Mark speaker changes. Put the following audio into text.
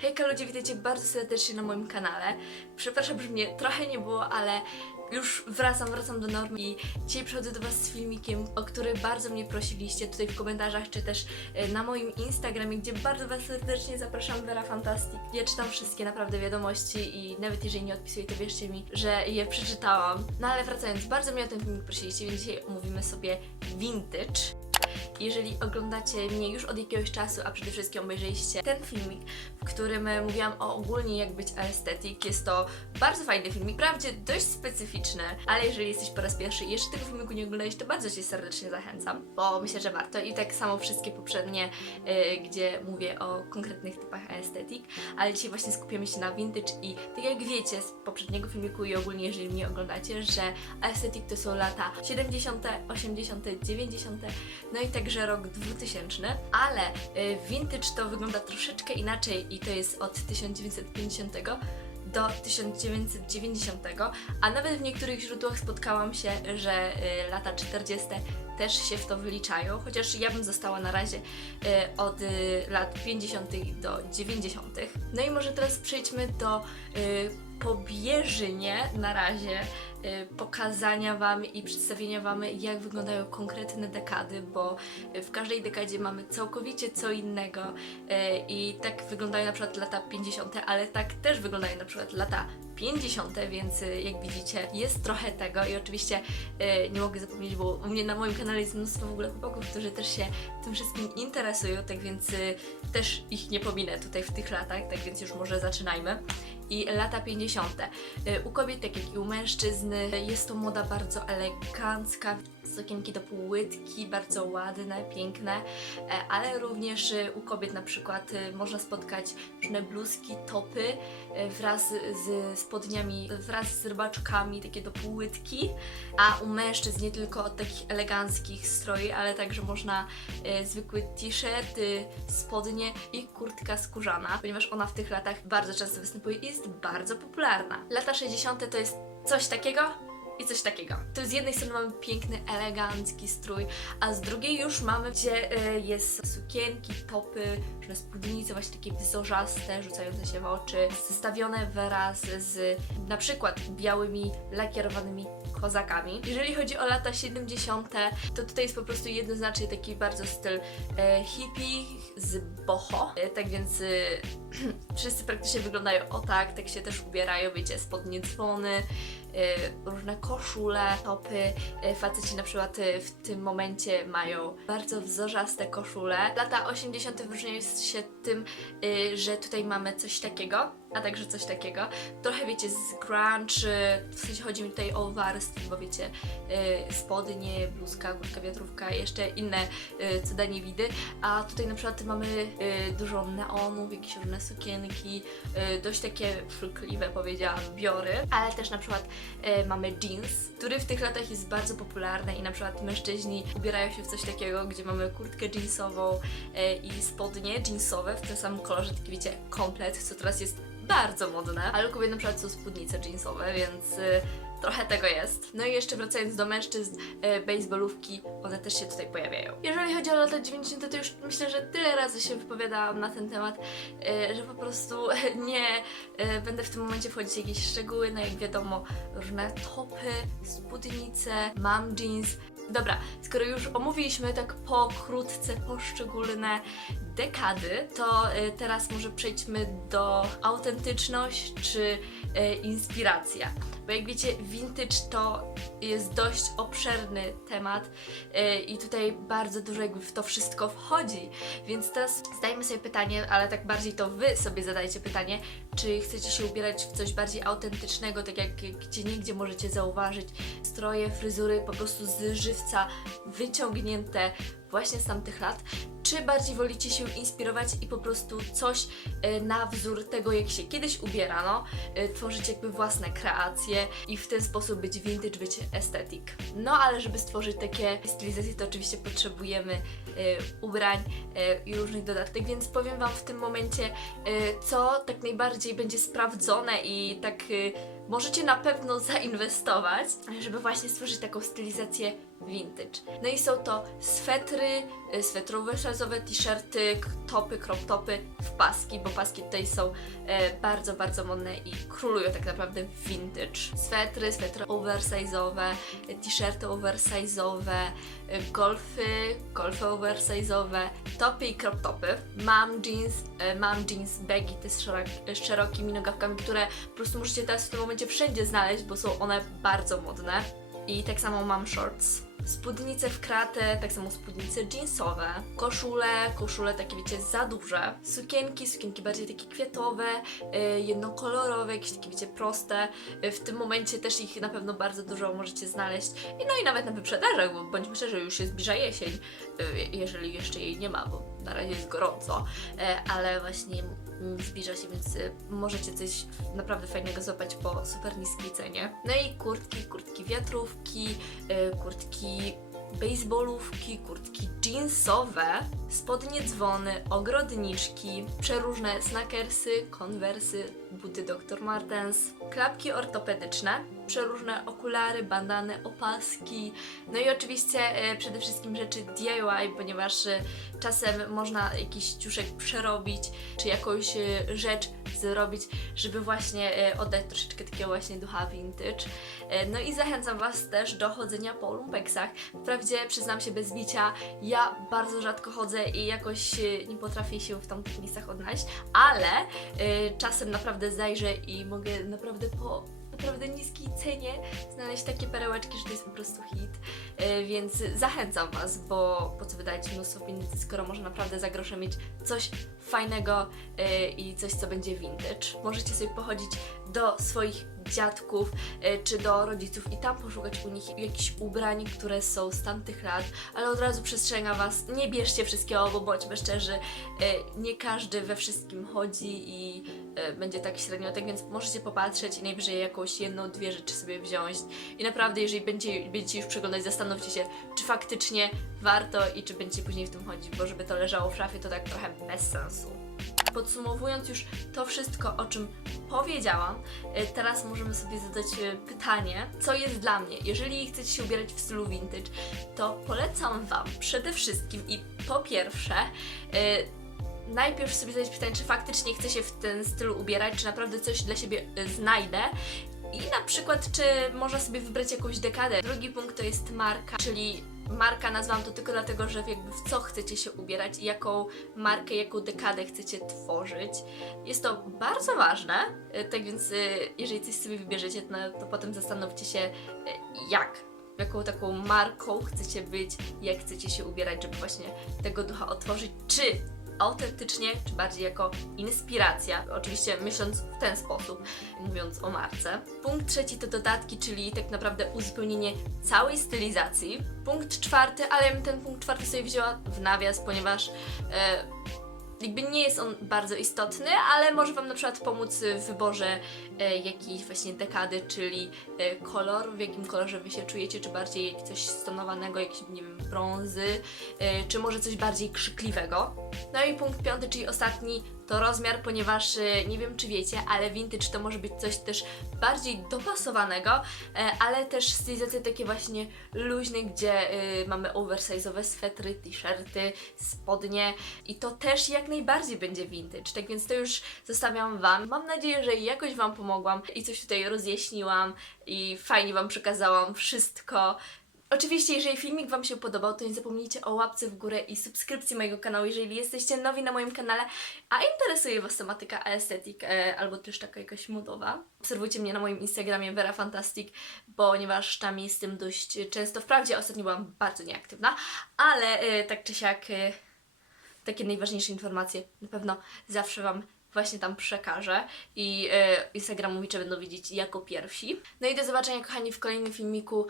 Speaker 1: Hejka ludzie, witajcie bardzo serdecznie na moim kanale. Przepraszam, że mnie trochę nie było, ale już wracam, wracam do normy i dzisiaj przychodzę do Was z filmikiem, o który bardzo mnie prosiliście tutaj w komentarzach, czy też e, na moim Instagramie, gdzie bardzo Was serdecznie zapraszam, Vera Fantastic. Ja czytam wszystkie naprawdę wiadomości i nawet jeżeli nie odpisuję, to wierzcie mi, że je przeczytałam. No ale wracając, bardzo mnie o ten filmik prosiliście, więc dzisiaj omówimy sobie vintage. Jeżeli oglądacie mnie już od jakiegoś czasu, a przede wszystkim obejrzeliście ten filmik, w którym e, mówiłam o ogólnie jak być aesthetic, jest to bardzo fajny filmik, wprawdzie dość specyficzny, ale jeżeli jesteś po raz pierwszy i jeszcze tego filmiku nie oglądałeś, to bardzo Cię serdecznie zachęcam, bo myślę, że warto. I tak samo wszystkie poprzednie, e, gdzie mówię o konkretnych typach aesthetic, ale dzisiaj właśnie skupimy się na vintage i tak jak wiecie z poprzedniego filmiku i ogólnie jeżeli mnie oglądacie, że aesthetic to są lata 70., 80., 90., no i także rok 2000, ale y, vintage to wygląda troszeczkę inaczej i to jest od 1950 do 1990, a nawet w niektórych źródłach spotkałam się, że y, lata 40 też się w to wyliczają, chociaż ja bym została na razie y, od lat 50 do 90. No i może teraz przejdźmy do pobieżnie na razie pokazania Wam i przedstawienia Wam, jak wyglądają konkretne dekady, bo y, w każdej dekadzie mamy całkowicie co innego y, i tak wyglądają na przykład lata 50., ale tak też wyglądają na przykład lata 50., więc y, jak widzicie jest trochę tego i oczywiście y, nie mogę zapomnieć, bo u mnie na moim kanale jest mnóstwo w ogóle chłopaków, którzy też się tym wszystkim interesują, tak więc y, też ich nie pominę tutaj w tych latach, tak więc już może zaczynajmy i lata 50. Y, U kobiet, tak jak i u mężczyzn, jest to moda bardzo elegancka, sukienki do półłytki, bardzo ładne, piękne, e, ale również y, u kobiet na przykład y, można spotkać różne bluzki, topy wraz z spodniami, wraz z rybaczkami, takie do półłytki, a u mężczyzn nie tylko od takich eleganckich stroi, ale także można zwykły t-shirt, spodnie i kurtka skórzana, ponieważ ona w tych latach bardzo często występuje i jest bardzo popularna. Lata 60. to jest coś takiego, i coś takiego. To z jednej strony mamy piękny, elegancki strój, a z drugiej już mamy, gdzie y, jest sukienki, topy, różne spódnice, właśnie takie wzorzaste, rzucające się w oczy, zestawione wraz z na przykład białymi, lakierowanymi kozakami. Jeżeli chodzi o lata 70., to tutaj jest po prostu jednoznacznie taki bardzo styl e, hippie z boho. E, tak więc e, wszyscy praktycznie wyglądają o tak, tak się też ubierają, wiecie, spodnie dzwony, różne koszule, topy. E, Faceci na przykład e, w tym momencie mają bardzo wzorzaste koszule. Lata 80. wyróżniają się tym, że tutaj mamy coś takiego, a także coś takiego. Trochę wiecie z grunge, w sensie chodzi mi tutaj o warstwy, bo wiecie, spodnie, bluzka, kurtka wiatrówka, jeszcze inne e, cudanie widy. A tutaj na przykład mamy dużo neonów, jakieś różne sukienki, dość takie szukliwe powiedziałam, biory, ale też na przykład mamy jeans, który w tych latach jest bardzo popularny i na przykład mężczyźni ubierają się w coś takiego, gdzie mamy kurtkę jeansową e, i spodnie jeansowe w tym samym kolorze, taki wiecie, komplet, co teraz jest bardzo modne, ale kobiet na przykład są spódnice jeansowe, więc y, trochę tego jest. No i jeszcze wracając do mężczyzn, y, baseballówki, one też się tutaj pojawiają. Jeżeli chodzi o lata 90, to już myślę, że tyle razy się wypowiadałam na ten temat, y, że po prostu nie y, będę w tym momencie wchodzić w jakieś szczegóły, no jak wiadomo, różne topy, spódnice, mam jeans, Dobra, skoro już omówiliśmy tak pokrótce poszczególne dekady, to y, teraz może przejdźmy do autentyczność czy y, inspiracja. Bo jak wiecie, vintage to jest dość obszerny temat y, i tutaj bardzo dużo jakby w to wszystko wchodzi. Więc teraz zdajmy sobie pytanie, ale tak bardziej to wy sobie zadajcie pytanie, czy chcecie się ubierać w coś bardziej autentycznego, tak jak gdzie niegdzie możecie zauważyć stroje, fryzury po prostu z żywca wyciągnięte właśnie z tamtych lat, czy bardziej wolicie się inspirować i po prostu coś e, na wzór tego, jak się kiedyś ubierano, e, tworzyć jakby własne kreacje i w ten sposób być vintage, być estetyk. No ale żeby stworzyć takie stylizacje, to oczywiście potrzebujemy e, ubrań i różnych dodatek, więc powiem Wam w tym momencie, co tak najbardziej będzie sprawdzone i tak możecie na pewno zainwestować, żeby właśnie stworzyć taką stylizację vintage. No i są to swetry, y, swetry oversize'owe, t-shirty, topy, crop topy w paski, bo paski tutaj są e, bardzo, bardzo modne i królują tak naprawdę w vintage. Swetry, swetry oversize'owe, e, t-shirty oversize'owe, golfy, golfy oversize'owe, topy i crop topy. Mam jeans, e, mam jeans baggy, te z szerokimi nogawkami, które po prostu możecie teraz w tym momencie wszędzie znaleźć, bo są one bardzo modne. I tak samo mam shorts. Spódnice w kratę, tak samo spódnice jeansowe, koszule, koszule takie wiecie za duże, sukienki, sukienki bardziej takie kwiatowe, y, jednokolorowe, jakieś takie wiecie proste. Y, w tym momencie też ich na pewno bardzo dużo możecie znaleźć. No i nawet na wyprzedażach, bo bądźmy szczerzy, już się zbliża jesień, y, jeżeli jeszcze jej nie ma, bo na razie jest gorąco, ale właśnie zbliża się, więc możecie coś naprawdę fajnego złapać po super niskiej cenie. No i kurtki, kurtki wiatrówki, y, kurtki baseballówki, kurtki jeansowe, spodnie dzwony, ogrodniczki, przeróżne snackersy, konwersy, buty Dr. Martens, klapki ortopedyczne, przeróżne okulary, bandany, opaski, no i oczywiście e, przede wszystkim rzeczy DIY, ponieważ e, czasem można jakiś ciuszek przerobić, czy jakąś e, rzecz zrobić, żeby właśnie oddać troszeczkę takiego właśnie ducha vintage. No i zachęcam Was też do chodzenia po lumpeksach. Wprawdzie przyznam się bez bicia, ja bardzo rzadko chodzę i jakoś e, nie potrafię się w tamtych miejscach odnaleźć, ale e, czasem naprawdę zajrzę i mogę naprawdę po naprawdę niskiej cenie znaleźć takie perełeczki, że to jest po prostu hit. E, Więc zachęcam Was, bo po co wydać mnóstwo pieniędzy, skoro można naprawdę za grosze mieć coś fajnego i coś, co będzie vintage. Możecie sobie pochodzić do swoich dziadków e, czy do rodziców i tam poszukać u nich jakichś ubrań, które są z tamtych lat, ale od razu przestrzegam Was, nie bierzcie wszystkiego, bo bądźmy szczerzy, e, nie każdy we wszystkim chodzi i e, będzie tak średnio, tak więc możecie popatrzeć i najwyżej jakąś jedną, dwie rzeczy sobie wziąć i naprawdę, jeżeli będzie, będziecie już przeglądać, zastanówcie się, czy faktycznie warto i czy będziecie później w tym chodzić, bo żeby to leżało w szafie, to tak trochę bez sensu. Podsumowując już to wszystko, o czym powiedziałam, e, teraz możemy sobie zadać e, pytanie, co jest dla mnie. Jeżeli chcecie się ubierać w stylu vintage, to polecam Wam przede wszystkim i po pierwsze, e, najpierw sobie zadać pytanie, czy faktycznie chcę się w ten stylu ubierać, czy naprawdę coś dla siebie znajdę. I na przykład, czy można sobie wybrać jakąś dekadę. Drugi punkt to jest marka, czyli marka nazwałam to tylko dlatego, że jakby w co chcecie się ubierać i jaką markę, jaką dekadę chcecie tworzyć. Jest to bardzo ważne, e, tak więc e, jeżeli coś sobie wybierzecie, no, to potem zastanówcie się e, jak, jaką taką marką chcecie być, jak chcecie się ubierać, żeby właśnie tego ducha otworzyć, czy autentycznie, czy bardziej jako inspiracja, oczywiście myśląc w ten sposób, mówiąc o marce. Punkt trzeci to dodatki, czyli tak naprawdę uzupełnienie całej stylizacji. Punkt czwarty, ale ja bym ten punkt czwarty sobie wzięła w nawias, ponieważ e, jakby nie jest on bardzo istotny, ale może Wam na przykład pomóc w wyborze e, jakiejś właśnie dekady, czyli e, kolor, w jakim kolorze Wy się czujecie, czy bardziej coś stonowanego, jakiś, nie wiem, brązy, e, czy może coś bardziej krzykliwego. No i punkt piąty, czyli ostatni, to rozmiar, ponieważ e, nie wiem czy wiecie, ale vintage to może być coś też bardziej dopasowanego, e, ale też stylizacje takie właśnie luźne, gdzie e, mamy oversize'owe swetry, t-shirty, spodnie i to też jak najbardziej będzie vintage. Tak więc to już zostawiam Wam. Mam nadzieję, że jakoś Wam pomogłam i coś tutaj rozjaśniłam i fajnie Wam przekazałam wszystko. Oczywiście, jeżeli filmik Wam się podobał, to nie zapomnijcie o łapce w górę i subskrypcji mojego kanału, jeżeli jesteście nowi na moim kanale, a interesuje Was tematyka estetyk e, albo też taka jakaś modowa. Obserwujcie mnie na moim Instagramie Vera Fantastic, ponieważ tam jestem dość często. Wprawdzie ostatnio byłam bardzo nieaktywna, ale e, tak czy siak e, takie najważniejsze informacje na pewno zawsze Wam właśnie tam przekażę i e, Instagramowicze będą widzieć jako pierwsi. No i do zobaczenia kochani w kolejnym filmiku,